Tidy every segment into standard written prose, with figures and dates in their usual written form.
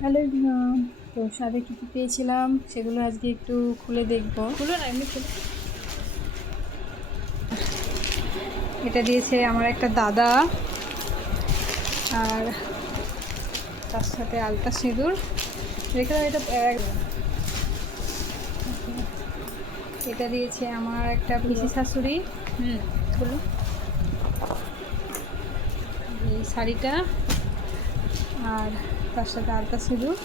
Hello everyone, তো সাথে কী কী পেয়েছিলাম সেগুলো আজকে একটু খুলে দেখবো। খুলে না এমনি খুলে। এটা দিয়েছে আমার একটা দাদা, আর তার সাথে আলতা সিঁদুর রেখে দাও। এটা দিয়েছে আমার একটা পিসি শাশুড়ি। খুলো। এই শাড়িটা আর তার সাথে আলতা সিঁদুর।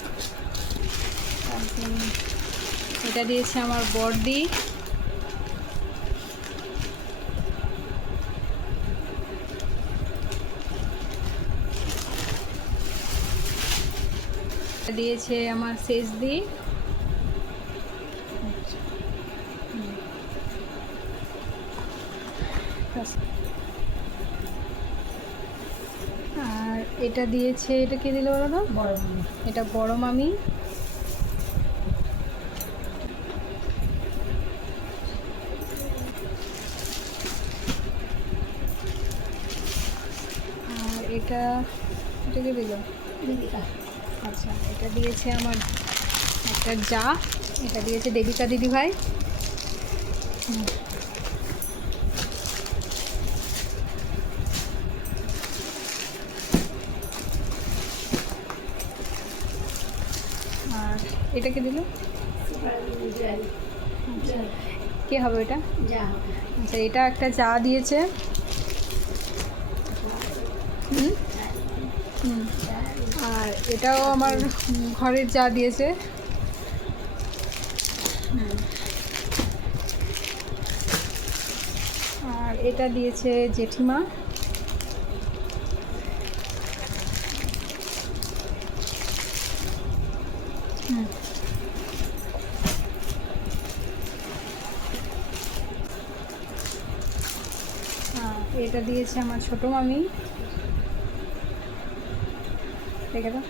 তারপরে এটা দিয়েছে আমার বড়দি। দিয়েছে আমার শেষদি। আর এটা দিয়েছে, এটা কে দিল বলো না? বড় মামি। এটা বড় মামি। আর এটা কে দিল? দেবিকা। আচ্ছা, এটা দিয়েছে আমার একটা যা। এটা দিয়েছে দেবিকা দিদিভাই। আর এটা কে দিল? আচ্ছা, কে হবে এটা? আচ্ছা, এটা একটা যা দিয়েছে। আর এটাও আমার ঘরের যা দিয়েছে। আর এটা দিয়েছে জেঠিমা। এটা দিয়েছে আমার ছোট মামি। দেখে দাও।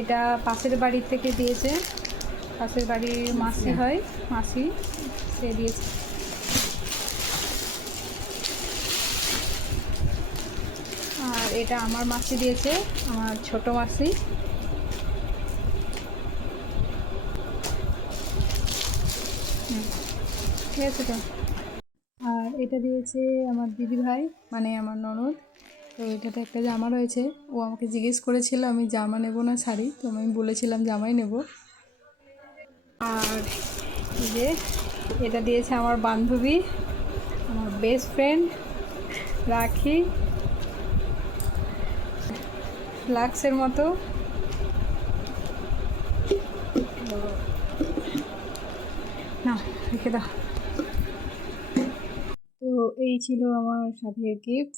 এটা পাশের বাড়ির থেকে দিয়েছে, পাশের বাড়ির মাসি হয়, মাসি সে দিয়েছে। আর এটা আমার মাসি দিয়েছে, আমার ছোট মাসি। ঠিক আছে তো। আর এটা দিয়েছে আমার দিদি ভাই, মানে আমার ননদ। তো এটাতে একটা জামা রয়েছে। ও আমাকে জিজ্ঞেস করেছিল আমি জামা নেব না শাড়ি, তো আমি বলেছিলাম জামাই নেব। আর এই যে এটা দিয়েছে আমার বান্ধবী, আমার বেস্ট ফ্রেন্ড রাখি, ফ্লাক্সের মতো। না, রেখে দাও। তো এই ছিল আমার সাথে গিফট।